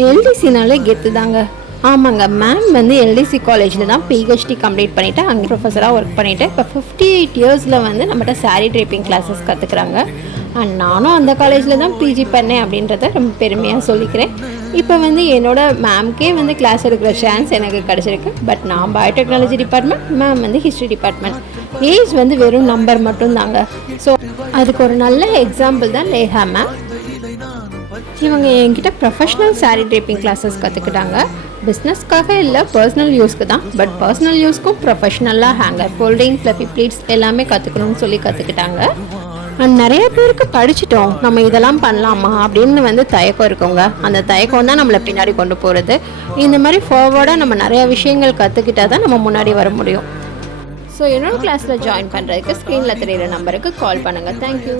எல்டிசினாலே கெத்து தாங்க. ஆமாங்க, மேம் வந்து எல்டிசி காலேஜில் தான் பிஹெச்டி கம்ப்ளீட் பண்ணிவிட்டு அங்கே ப்ரொஃபஸராக ஒர்க் பண்ணிவிட்டு இப்போ 58 இயர்ஸில் வந்து நம்மகிட்ட சாரீ ட்ரேப்பிங் கிளாஸஸ் கற்றுக்குறாங்க. அண்ட் நானும் அந்த காலேஜில் தான் பிஜி பண்ணேன் அப்படின்றத ரொம்ப பெருமையாக சொல்லிக்கிறேன். இப்போ வந்து என்னோடய மேம்கே வந்து கிளாஸ் எடுக்கிற சான்ஸ் எனக்கு கிடச்சிருக்கு. பட் நான் பயோடெக்னாலஜி டிபார்ட்மெண்ட், மேம் வந்து ஹிஸ்ட்ரி டிபார்ட்மெண்ட். ஏஜ் வந்து வெறும் நம்பர் மட்டும்தாங்க. ஸோ அதுக்கு ஒரு நல்ல எக்ஸாம்பிள் தான் லேஹா மேம். இவங்க என்கிட்ட ப்ரொஃபஷ்னல் சாரீ ட்ரேப்பிங் கிளாஸஸ் கற்றுக்கிட்டாங்க. பிஸ்னஸ்க்காக இல்லை, பர்சனல் யூஸ்க்கு தான். பட் பர்சனல் யூஸ்க்கும் ப்ரொஃபஷ்னலாக ஹேங்கர், ஃபோல்டிங், ஃப்ளஃபி ப்ளீட்ஸ் எல்லாமே கற்றுக்கணும்னு சொல்லி கற்றுக்கிட்டாங்க. அண்ட் நிறைய பேருக்கு படிச்சிட்டோம், நம்ம இதெல்லாம் பண்ணலாமா அப்படின்னு வந்து தயக்கம் இருக்குங்க. அந்த தயக்கம் தான் நம்மளை பின்னாடி கொண்டு போகிறது. இந்த மாதிரி ஃபார்வர்டாக நம்ம நிறையா விஷயங்கள் கற்றுக்கிட்டா தான் நம்ம முன்னாடி வர முடியும். ஸோ என்னோட கிளாஸில் ஜாயின் பண்ணுறதுக்கு ஸ்க்ரீனில் தெரியிற நம்பருக்கு கால் பண்ணுங்கள். தேங்க்யூ.